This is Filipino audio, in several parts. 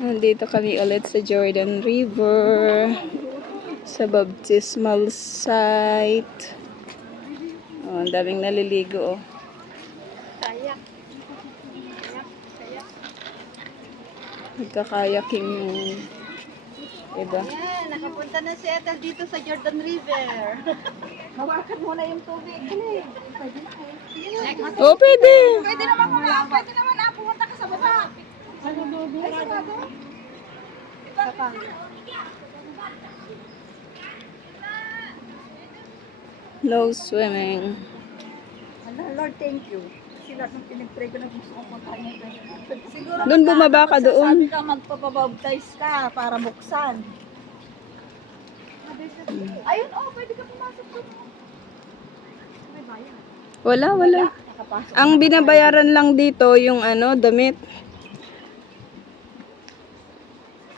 Nandito kami ulit sa Jordan River. Sa baptismal site. Oh, ang daming naliligo. Oh. Nagkakayaking yung iba. Ayan, nakapunta na si Ethel dito sa Jordan River. Hawakan muna yung tubig. Dali. Oh, pwede. Pwede naman na. Pumunta ka sa baba. Ano doon? Ay, sarado. No swimming. Lord, thank you. Kasi lahat ng pinag-pray ko na gusto kong puntahan yung siguro Doon bumaba ka doon. Sabi ka magpapabaptize ka para buksan. Ayun, pwede ka pumasok doon. May bayan. Wala. Nakapasok. Ang binabayaran lang dito yung damit.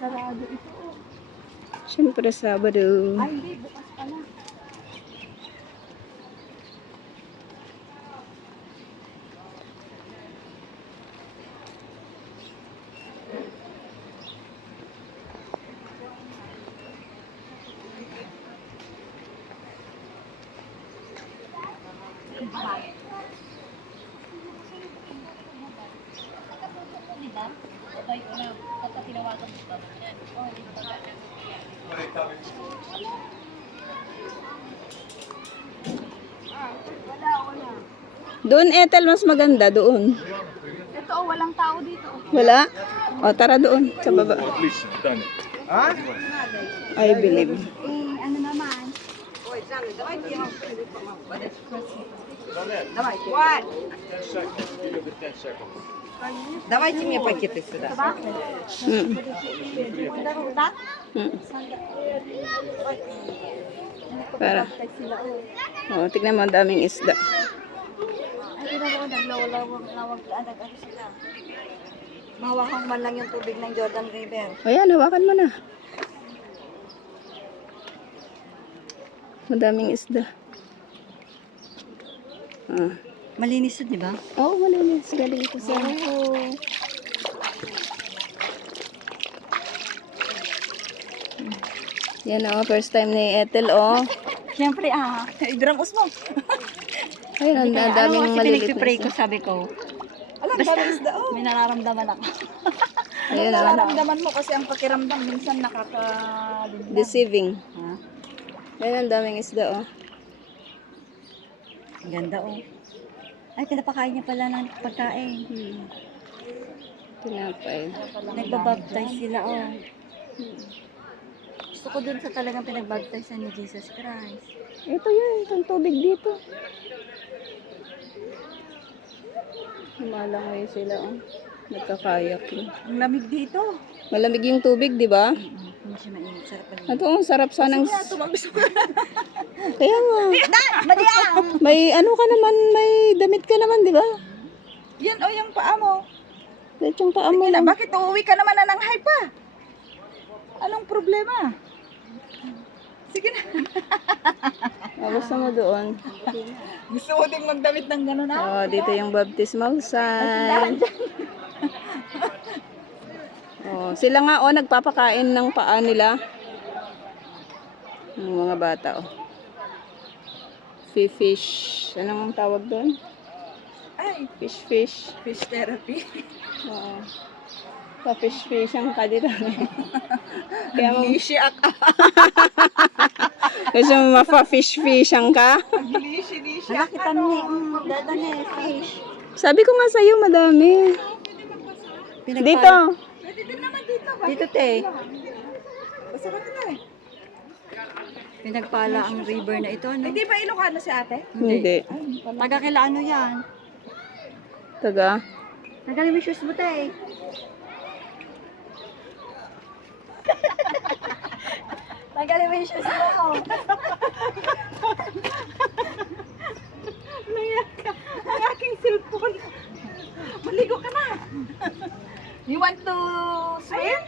Sarado ito. Siyempre Sabado. Ay, hindi. Bukas pala. Doon Ethel, mas maganda doon. Ito, walang tao dito. Wala? O tara doon sa baba. I believe. Ano naman? What? Давайте мне пакеты сюда. Para. Oh, tignan mo, ang daming isda. Ay, tinawag, naglawag, ano sila. Mahawakang man lang yung tubig ng Jordan River. Ayan, hawakan mo na. Madaming isda. Ah. Malinis yun, di ba? Oo, malinis. Galing ito sa... Yan first time ni Ethel, Siyempre, idrangos mo. Ayun, ang daming maliliit na pinag-pray ko, isda. sabi ko. Alam, Basta, daming isda, may nararamdaman ako. Ayun, nararamdaman mo kasi ang pakiramdam minsan deceiving. Ha? Ayun, ang daming isda, Ang ganda, Ay, pinapakain niya pala ng pagkain. Tinapay. Nagbabaptize sila, Gusto ko dun sa talagang pinagbaptize ni Jesus Christ. Ito yun, itong tubig dito. Lumalangoy sila, nagkakayak. Ang lamig dito. Malamig yung tubig, di ba? Hindi siya mainit. Sarap pala. Ito, ang sarap sanang... Kaya nga. Madiang! May ka naman, may damit ka naman, di ba? Yan yung paa mo. Kahit yung paa mo lang. Bakit uuwi ka naman na ng hype pa? Anong problema? Sige na. Gusto mo doon. Gusto mo ding magdamit ng gano'n Oh, dito yung baptismal site. Oh, sila nga nagpapakain ng paa nila. Yung mga bata Fish. Anong tawag doon? Ay, Fish. fish therapy. Oo. Pa-fish-fishan ka dito. Kaya mo, Lisyak. gusto mo mafa-fish-fishan ka? Lisyak. Nakita mo dada ni fish. Sabi ko nga sa'yo, madami. Dito. Pwede din naman dito. Dito, te. Basta ka na eh. Pinagpala ang river na ito, Hindi ba Ilocano si ate? Hindi. Taga kila ano yan? Taga. Taga may shoes mo, te. Taga may shoes mo. Ang aking cellphone. Maligo ka na. You want to swim?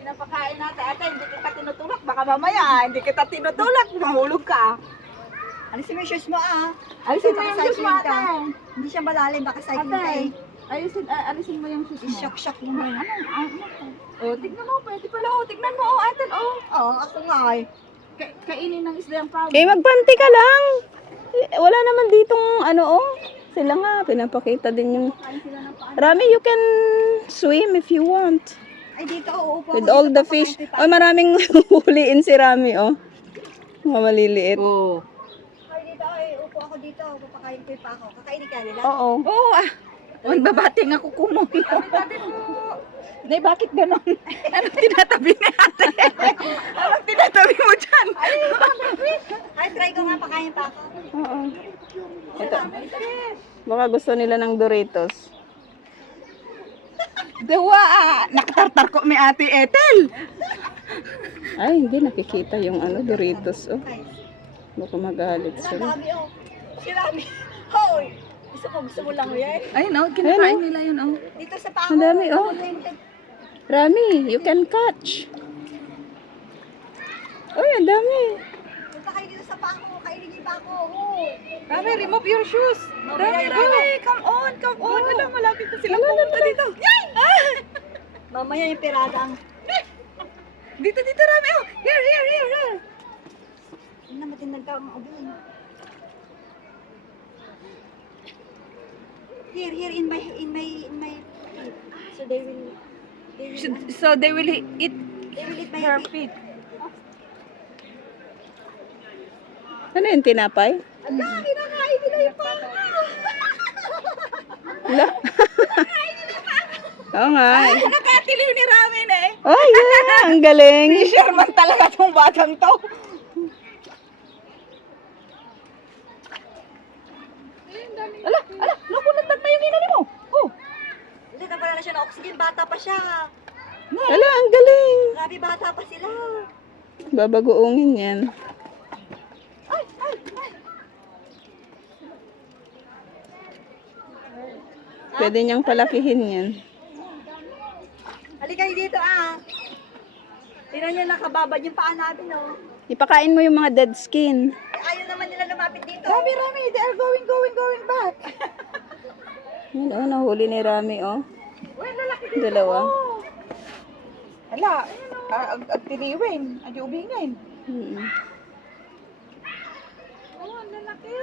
Pinapakain natin. Ate, hindi kita tinutulak. Baka mamaya, hindi kita tinutulak. Mahulog ka. Alisin mo yung shoes mo, Alisin mo Baka yung shoes mo, cycling ka. ate. Hindi siya malalim, baka cycling ka Ate. Alisin mo yung shoes mo. Shock mo mo. Oh, tignan mo, pwede pala. Oh, tignan mo, oh, Atel, oh. Oo, ako nga eh. Kainin ng isda yung promise. Eh, magpanti ka lang. Wala naman ditong ano, oh. Sila nga, pinapakita din yung... Kain sila ng paan. Rami, you can swim if you want. Ay, dito, uupo With ako all dito, the papakain fish. ko yung Oh, maraming huliin si Rami, oh. Mga maliliit. Oh. Ay, dito, ay, upo ako dito. Papakain ko yung pako. Kakainin ka nila? Oo. Oo, magbabating ako kumon. Tabi mo. Nay, bakit ganon? Anong tinatabi ni ate? Anong tinatabi mo dyan? Ay, try ko nga pakain pa ako. Oo. Ito. Baka gusto nila ng Doritos. Dawa, nakatartar ko may ate Ethel. Ay, hindi nakikita yung ano, Doritos, oh. Guys, Baka magalit ang sila. dami oh. Si Rami. Hoy! Gusto mo lang yan? Ayun, oh, kinakain nila yun, oh. Dito sa pako. Ang dami, oh. Rami, you can catch. Uy, ang dami. Punta kayo dito sa pako. Kainin niyo yung pako. Oh. Rami, remove your shoes. Rami, come on, come on. Alam, malapit na sila pumunta dito. Yay! Mamaya yung piradang. Dito, Rami, oh. Here. Hindi na matinag ka ang ubi. Here, in my so they will So they will eat eat my her feet. feet. Ano yung tinapay? Ala, kinakain nila yung pako. Wala. Oo nga. Nakatiliw ni Rami na eh. Oh, yeah. Ang galing. Sherman talaga tong batang to. Ala, nakunandag na yung inani mo. Oh, Hindi na pala na siya na oxygen. Bata pa siya. Wala, ang galing. Grabe, bata pa sila. Babagoongin yan. Pwede niyang palakihin yan. Halika kayo dito ah. Tingnan niyo nakababad yung paa natin oh. Ipakain mo yung mga dead skin. Ayaw naman nila lumapit dito. Rami, they are going back. Yun, oh, nahuli ni Rami, oh. Uy, lalaki dito. Dalawa. Oh. Ala, ang tiliwin, ang ubingin. Mm. Oh, ang lalaki.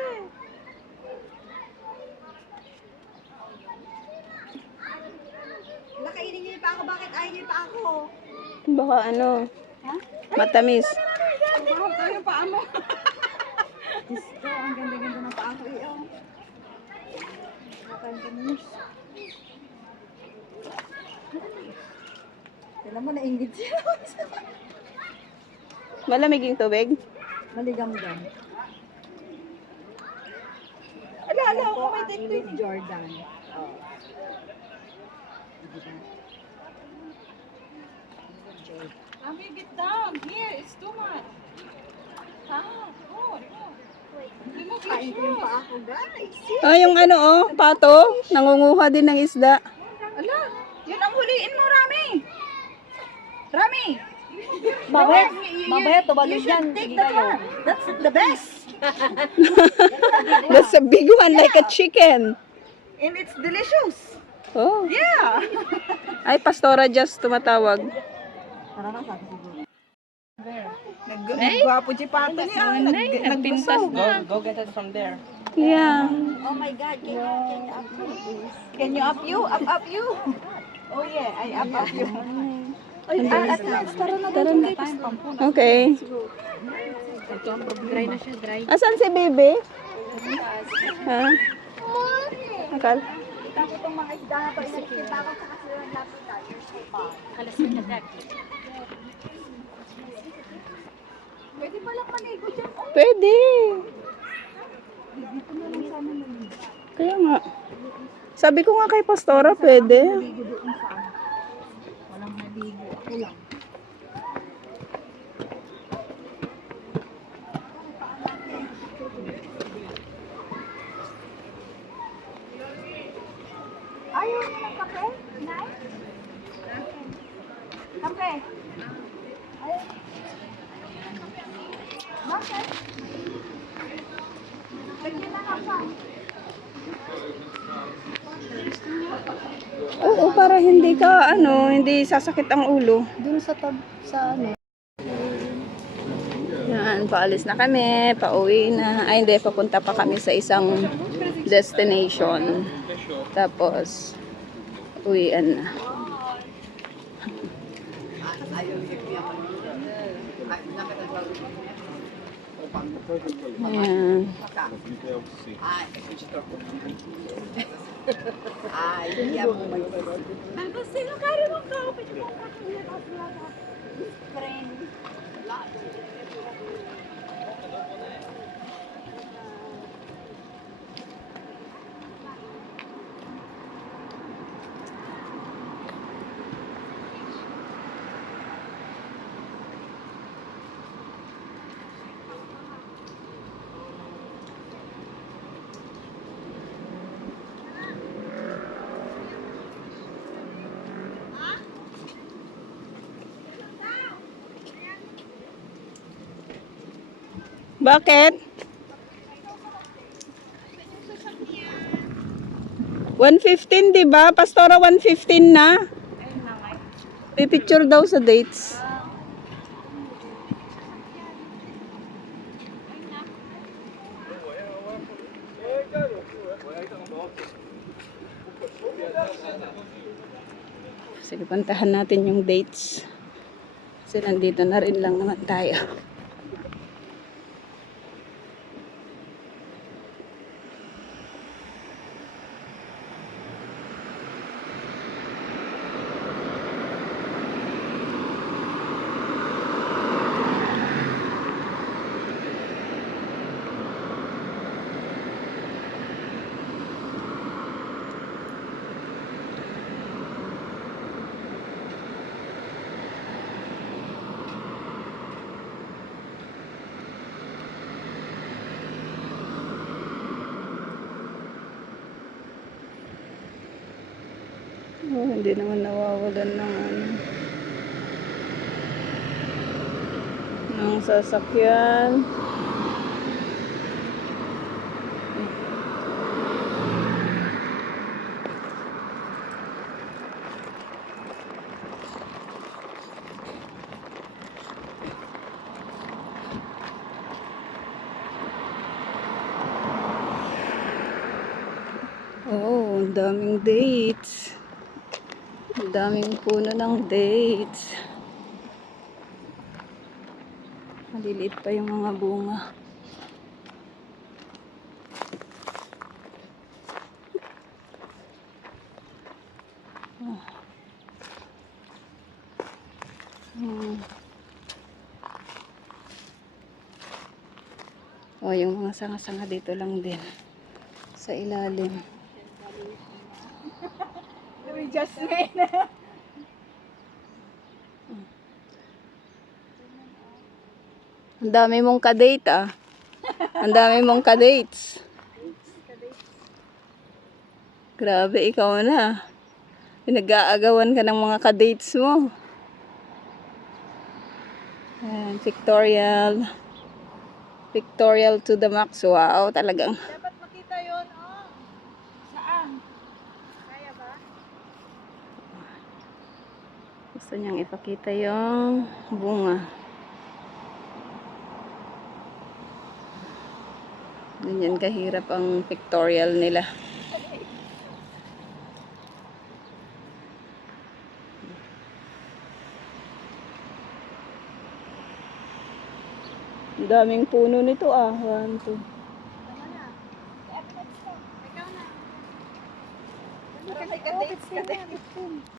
Nakainin niyo yung paa ko. Bakit ayaw niyo yung paa ko? Baka ano, matamis. Mahal tayo yung paa mo. Diyos ko, ang ganda-ganda ng paa ko eh oh. Nakakamis. Tignan mo, nainggit siya. Malamig yung tubig? Maligam-gam. Ala, Yan po ako may ang dito. Elite Jordan. Oh. Rami, get down. Here, it's too much. Ah, oh. Remove your Kain ko yung shoes. paa ko, guys. Oh, yung ano, oh, pato. Nangunguha din ng isda. Ala, yun ang huliin mo, Rami. Rami. Mamaya tumalog yan. Sige kayo. That's the best. That's a big one, like a chicken. And it's delicious. Oh. Yeah. Ay, Pastora just tumatawag. Parang sabi siguro. Nagwapo si Pato niya. Nagpintas na. Go get it from there. Yeah. Oh my God, can you upload this? Can you up you? Up you? Oh yeah, I up you. Ay, at last, tara na doon. Okay. Dry na siya, dry. Asan si Bebe? Ha? Akal? Kita ko itong mga isda na to. Inakita ko sa kasi yung lapit na. You're so far. Kalasin na deck. Pwede palang maligo dyan. Oh, Pwede. Kaya nga. Sabi ko nga kay Pastora, pwede. Maligo doon sa ano. Walang maligo. Ako lang. ayaw niyo ng kape? Nay? Kape? Ayaw. Bakit? Lagyan na nga pa. para hindi ka, hindi sasakit ang ulo. Doon sa ano. Yan, paalis na kami, pauwi na. Ay, hindi, papunta pa kami sa isang destination. Tapos, uwian na. Ayan. Bakit? 115, di ba? Pastora, 115 na. Pipicture daw sa dates. Sige, puntahan natin yung dates. Kasi nandito na rin lang naman tayo. Oh, hindi naman nawawalan ng sasakyan. Oh, ang daming dates. Ang daming puno ng dates. Maliliit pa yung mga bunga. Oh. Oh, yung mga sanga-sanga dito lang din. Sa ilalim. Jasmine. Ang dami mong kadate ah. Ang dami mong kadates. Grabe, ikaw na. Pinag-aagawan ka ng mga kadates mo. Ayan, pictorial. Pictorial to the max. Wow, talagang. Dapat makita yun, oh. Saan? Kaya ba? Gusto niyang ipakita yung bunga. Ganyan kahirap ang pictorial nila. Ang daming puno nito ah. 1, 2. Ikaw na. Kasi kadate.